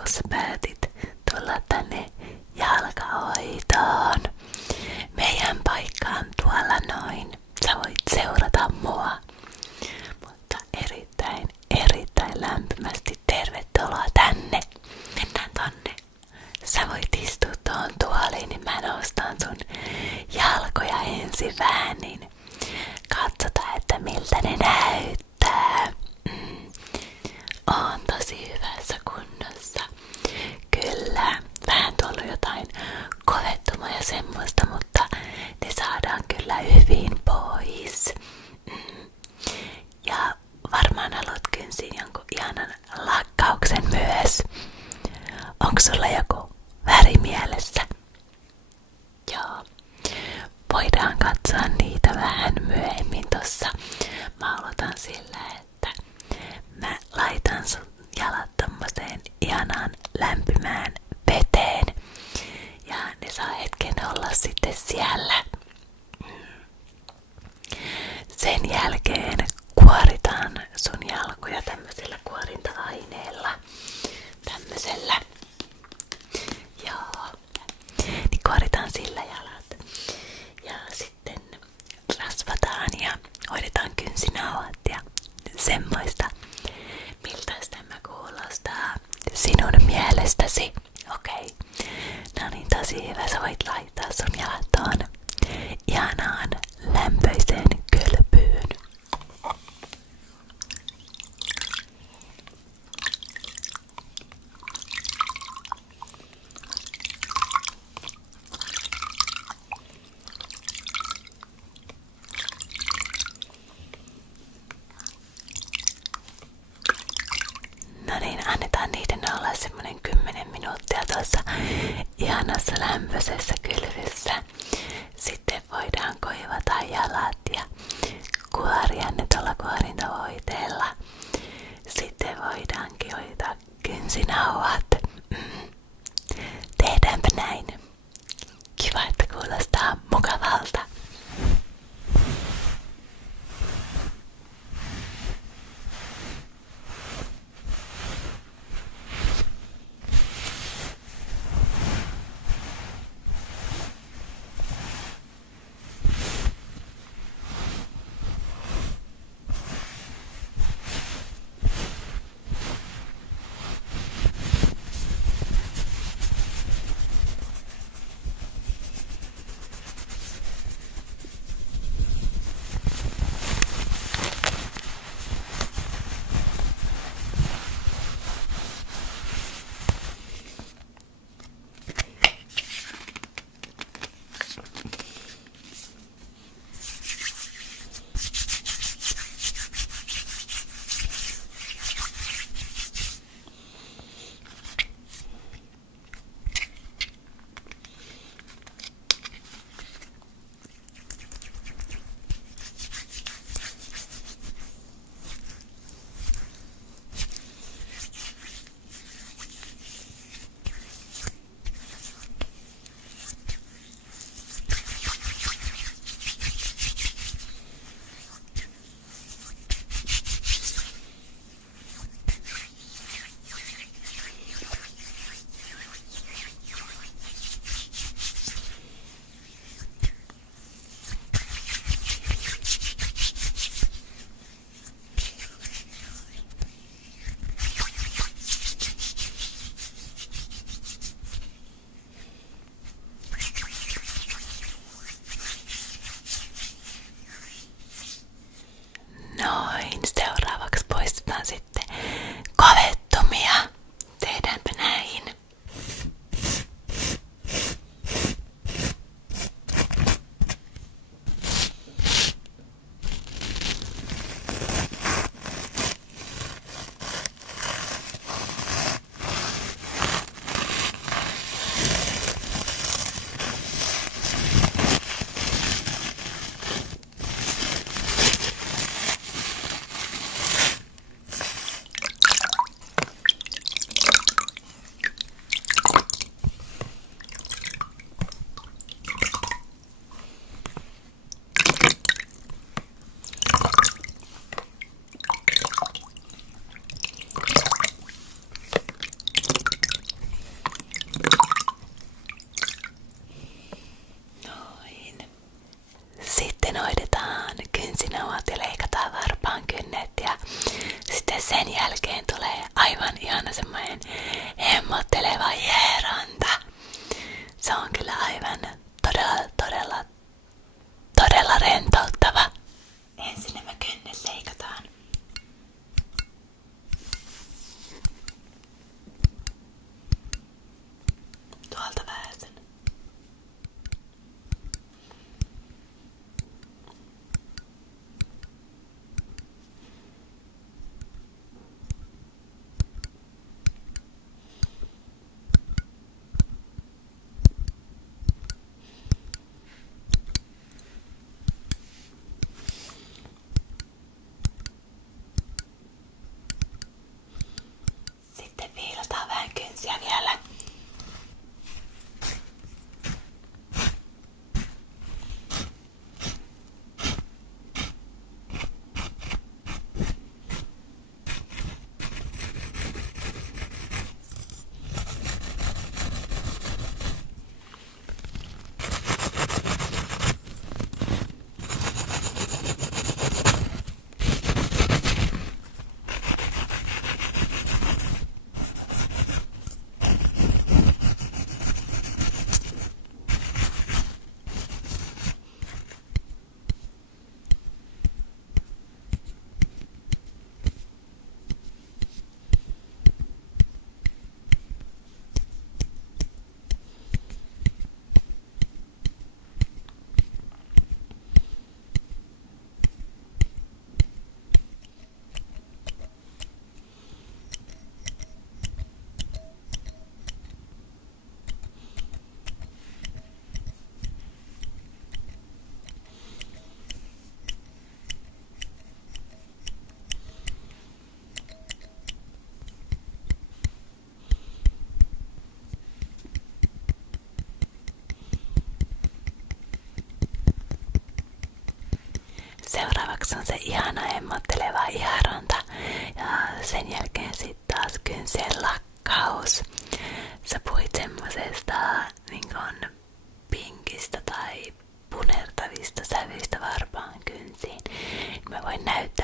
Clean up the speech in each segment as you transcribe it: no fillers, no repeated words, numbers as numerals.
kun sä päätit tulla tänne jalkahoitoon. Meidän paikka on tuolla noin. Sä voit seurata mua. Mutta erittäin lämpimästi tervetuloa tänne. Mennään tonne. Sä voit istua tuon tuoliin, niin mä nostan sun jalkoja ensin vähän, niin katsotaan, että miltä ne näyttää. On tosi hyvässä kunnossa. Kyllä, vähän tullut jotain kovettumaa ja semmoista, mutta ne saadaan kyllä hyvin pois. Ja varmaan haluat kynsiin jonkun ihanan lakkauksen myös. Onko sulla joku väri mielessä? Joo. Voidaan katsoa niitä vähän myöhemmin tossa. Mä aloitan sillä, että mä laitan sun jalat tommoseen ihanaan lämpimään veteen. Ja ne saa hetken olla sitten siellä. Sen jälkeen kuoritaan sun jalkoja tämmöisellä kuorinta-aineella. Tämmöisellä. Joo. Niin kuoritaan sillä jalat. Ja sitten rasvataan ja hoidetaan kynsinauhat ja semmoista. Miltä tämä kuulostaa sinun mielestäsi? Okei. No niin, tosi hyvä. Sä voit laittaa sun jalat tuon ihanaan lämpöiseen kylpyyn. No niin, annetaan niiden olla semmonen 10 minuuttia tuossa ihanassa lämpöisessä kylvyssä. Sitten voidaan koivata jalat ja kuoria ne tuolla kuorintavoiteella. Sitten voidaankin hoitaa kynsinauhat. Tehdäänpä näin. Kiva, että kuulostaa mukavalta.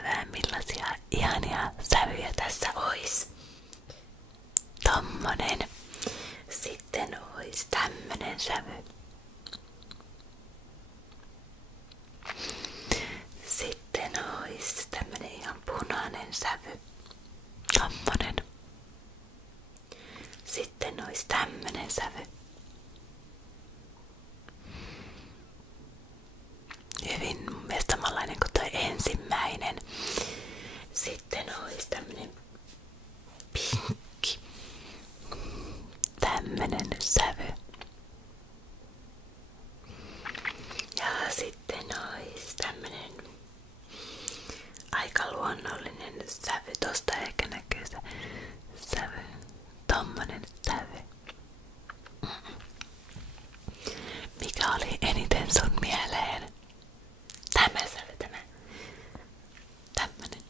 tietävää millaisia ihania sävyjä tässä ois. Tommonen. Sitten ois tämmönen sävy. Sitten ois tämmönen ihan punainen sävy. Tommonen. Sitten ois tämmönen sävy. Hyvin mun mielestä samanlainen kuin toi ensimmäinen. Sitten ois tämmönen pinkki. Tämmönen sävy. Ja sitten ois tämmönen aika luonnollinen sävy. Tosta ehkä näkyy se sävy. Tommonen sävy. Mikä oli eniten sun mieleen? Tämä sävy, tämä. Tämmönen.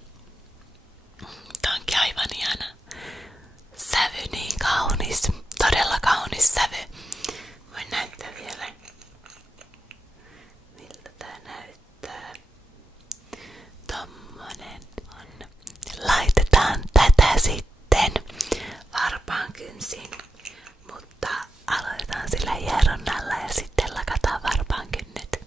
Tää onkin aivan ihana sävy, niin kaunis. Todella kaunis sävy. Voin näyttää vielä, miltä tää näyttää. Tommonen on. Laitetaan tätä sitten varpaan kynsin, mutta aloitetaan sillä hieronnalla ja sitten lakataan varpaan kynnet.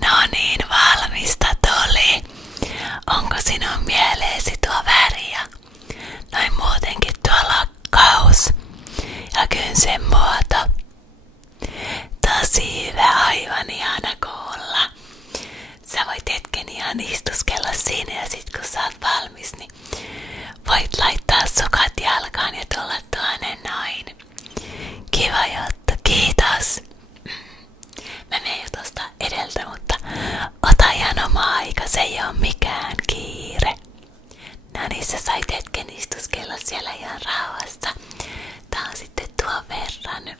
No niin, valmista tuli. Onko sinun mieleesi tuo väri ja noin muutenkin tuo lakkaus ja kynsen muoto? Tosi hyvä, aivan ihana kuulla. Sä voit hetken ihan istuskella siinä ja sit kun sä oot valmis, niin voit laittaa sukat jalkaan ja tulla tuonne noin. Kiva juttu, kiitos. Mä menen jo tosta edeltä, mutta ota ihan oma aika, se ei oo mikään kiire. No niin, sä sait hetken istuskella siellä ihan rauhassa. Tää on sitten tuon verran